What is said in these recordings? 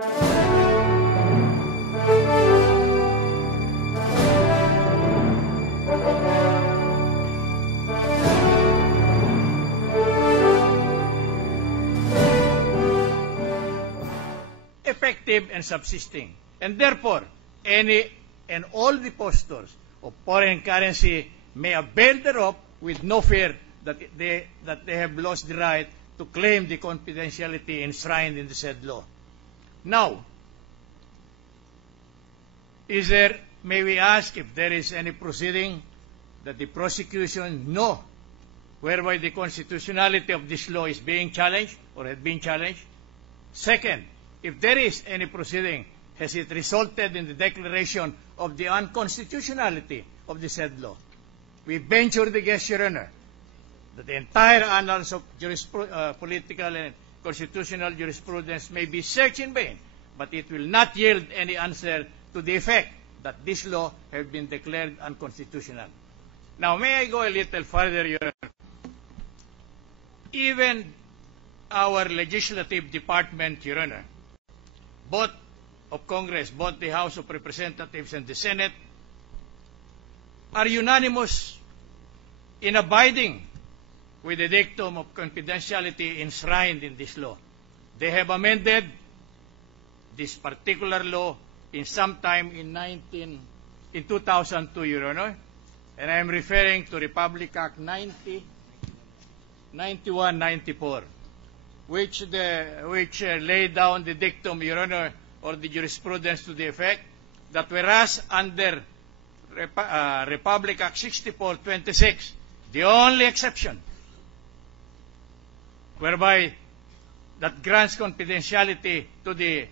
Effective and subsisting. And therefore, any and all depositors of foreign currency may avail thereof with no fear that they have lost the right to claim the confidentiality enshrined in the said law. Now, may we ask if there is any proceeding that the prosecution know whereby the constitutionality of this law is being challenged or had been challenged? Second, if there is any proceeding, has it resulted in the declaration of the unconstitutionality of the said law? We venture the guess, Your Honor, that the entire annals of political and constitutional jurisprudence may be searched in vain, but it will not yield any answer to the effect that this law has been declared unconstitutional. Now, may I go a little further, Your Honor? Even our legislative department, Your Honor, both of Congress, both the House of Representatives and the Senate, are unanimous in abiding with the dictum of confidentiality enshrined in this law. They have amended this particular law in sometime in 2002, Your Honor, and I am referring to Republic Act 91-94, which laid down the dictum, Your Honor, or the jurisprudence to the effect that whereas under Republic Act 64-26, the only exception whereby that grants confidentiality to the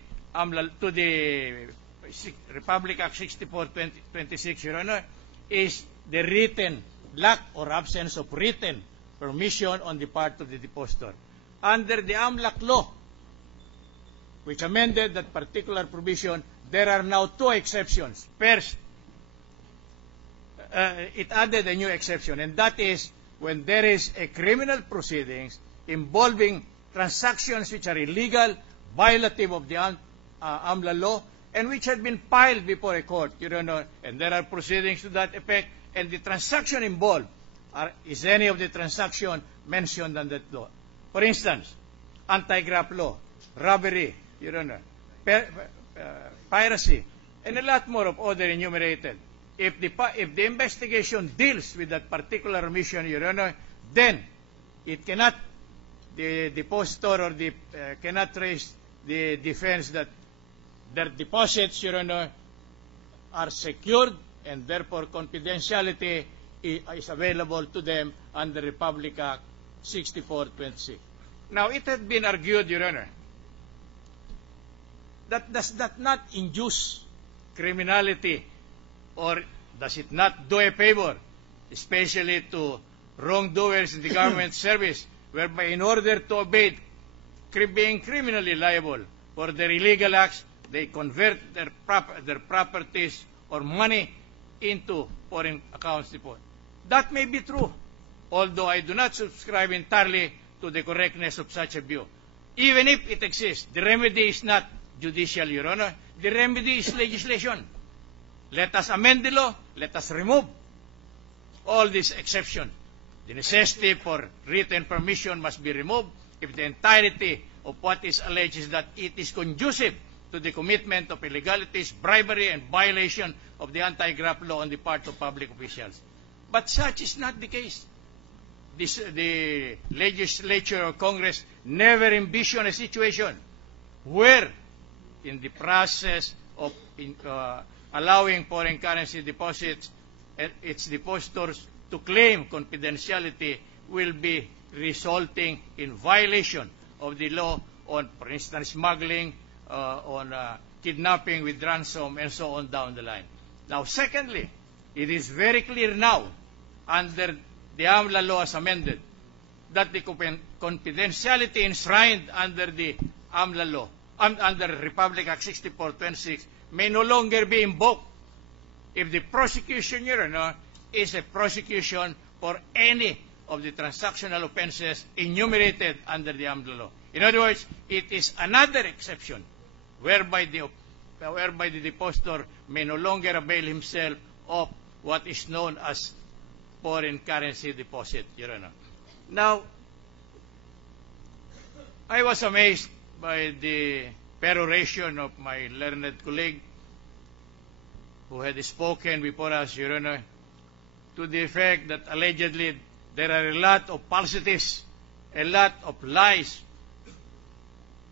Republic Act 64-26, Your Honor, is the written lack or absence of written permission on the part of the depositor. Under the AMLAC law, which amended that particular provision, there are now two exceptions. First, it added a new exception, and that is when there is a criminal proceedings involving transactions which are illegal, violative of the AMLA law, and which had been filed before a court, Your Honor, and there are proceedings to that effect, and the transaction involved is any of the transaction mentioned under that law. For instance, anti-graft law, robbery, Your Honor, piracy, and a lot more of other enumerated. If the investigation deals with that particular omission, Your Honor, then it cannot, the depositor or cannot raise the defense that their deposits, Your Honor, are secured and therefore confidentiality is available to them under Republic Act 64-26. Now, it had been argued, Your Honor, that does that not induce criminality, or does it not do a favor, especially to wrongdoers in the government service, whereby in order to evade being criminally liable for their illegal acts, they convert their properties or money into foreign accounts deposit. That may be true, although I do not subscribe entirely to the correctness of such a view. Even if it exists, the remedy is not judicial, Your Honor. The remedy is legislation. Let us amend the law. Let us remove all these exceptions. The necessity for written permission must be removed if the entirety of what is alleged is that it is conducive to the commitment of illegalities, bribery, and violation of the anti-graft law on the part of public officials. But such is not the case. The legislature or Congress never envisioned a situation where, in the process of allowing foreign currency deposits, its depositors to claim confidentiality will be resulting in violation of the law on, for instance, smuggling, on kidnapping with ransom, and so on down the line. Now, secondly, it is very clear now, under the AMLA law as amended, that the confidentiality enshrined under the AMLA law, under Republic Act 64-26, may no longer be invoked if the prosecution, Your Honor, is a prosecution for any of the transactional offenses enumerated under the AMLA law. In other words, it is another exception whereby the depositor may no longer avail himself of what is known as foreign currency deposit, Your Honor. Now, I was amazed by the peroration of my learned colleague who had spoken before us, Your Honor, to the effect that allegedly there are a lot of falsities, a lot of lies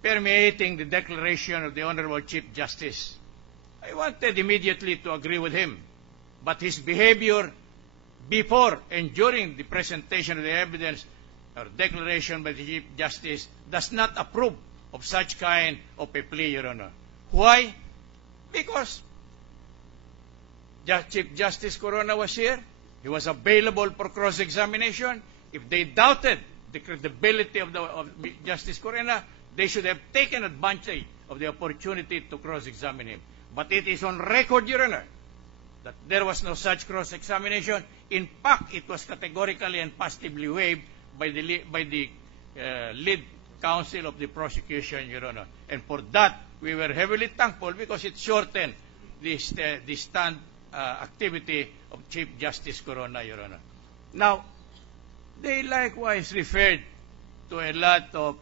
permeating the declaration of the Honorable Chief Justice. I wanted immediately to agree with him, but his behavior before and during the presentation of the evidence or declaration by the Chief Justice does not approve of such kind of a plea, Your Honor. Why? Because Chief Justice Corona was here. He was available for cross-examination. If they doubted the credibility of Justice Corona, they should have taken advantage of the opportunity to cross-examine him. But it is on record, Your Honor, that there was no such cross-examination. In fact, it was categorically and positively waived by the lead counsel of the prosecution, Your Honor. And for that, we were heavily thankful because it shortened the stand activity of Chief Justice Corona, Your Honor. Now, they likewise referred to a lot of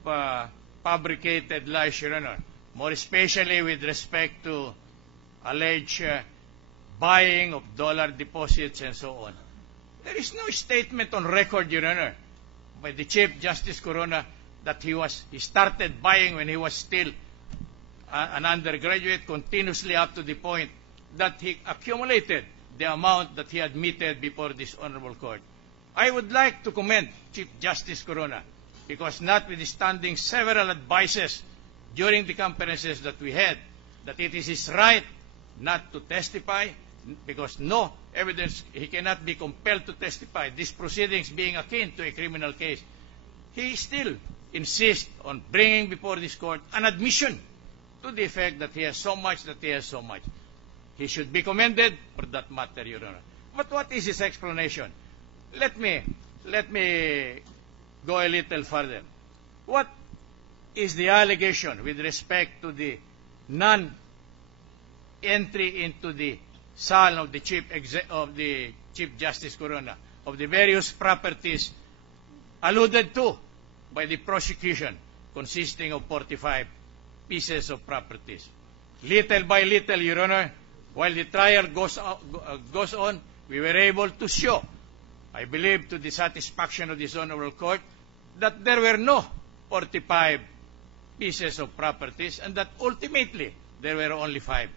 fabricated lies, Your Honor, more especially with respect to alleged buying of dollar deposits and so on. There is no statement on record, Your Honor, by the Chief Justice Corona that he started buying when he was still an undergraduate, continuously up to the point that he accumulated the amount that he admitted before this honorable court. I would like to commend Chief Justice Corona because notwithstanding several advices during the conferences that we had, that it is his right not to testify because no evidence, he cannot be compelled to testify, these proceedings being akin to a criminal case, he still insists on bringing before this court an admission to the effect that he has so much, that he has so much. He should be commended for that matter, Your Honor. But what is his explanation? Let me go a little further. What is the allegation with respect to the non-entry into the SAL of the Chief Justice Corona of the various properties alluded to by the prosecution, consisting of 45 pieces of properties? Little by little, Your Honor, while the trial goes on, we were able to show, I believe to the satisfaction of this honorable court, that there were no 45 pieces of properties and that ultimately there were only 5.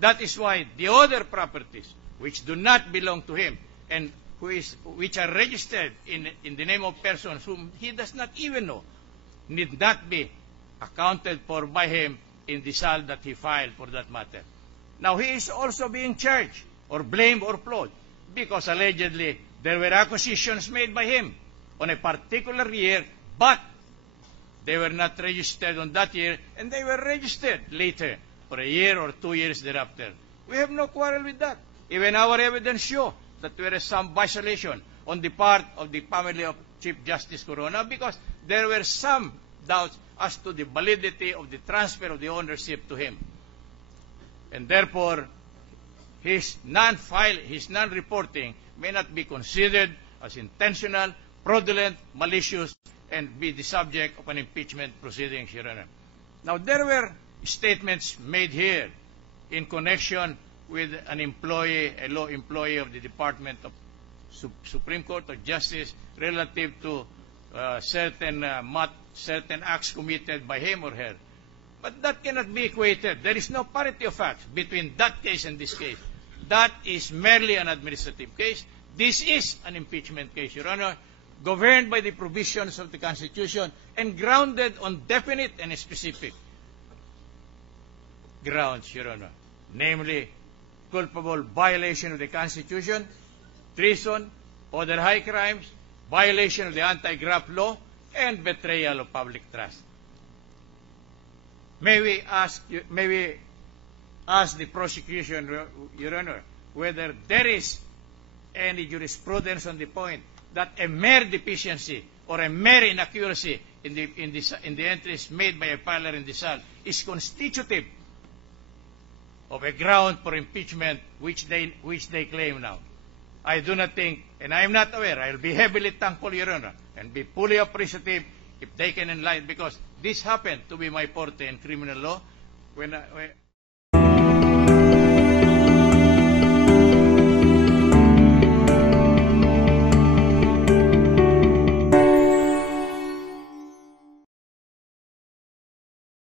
That is why the other properties, which do not belong to him and which are registered in the name of persons whom he does not even know, need not be accounted for by him in the SAL that he filed for that matter. Now, he is also being charged or blamed or flawed because allegedly there were acquisitions made by him on a particular year, but they were not registered on that year, and they were registered later for a year or 2 years thereafter. We have no quarrel with that. Even our evidence shows that there is some vacillation on the part of the family of Chief Justice Corona because there were some doubts as to the validity of the transfer of the ownership to him. And therefore, his non-reporting may not be considered as intentional, fraudulent, malicious, and be the subject of an impeachment proceeding, Your Honor. Now, there were statements made here in connection with an employee, a law employee of the Department of Supreme Court of Justice relative to certain acts committed by him or her. But that cannot be equated. There is no parity of facts between that case and this case. That is merely an administrative case. This is an impeachment case, Your Honor, governed by the provisions of the Constitution and grounded on definite and specific grounds, Your Honor, namely culpable violation of the Constitution, treason, other high crimes, violation of the anti-graft law, and betrayal of public trust. May we ask the prosecution, Your Honor, whether there is any jurisprudence on the point that a mere deficiency or a mere inaccuracy in the entries made by a filer in the SAL is constitutive of a ground for impeachment which they claim now. I do not think, and I am not aware, I'll be heavily thankful, Your Honor, and be fully appreciative if they can enlighten, because this happened to be my forte in criminal law when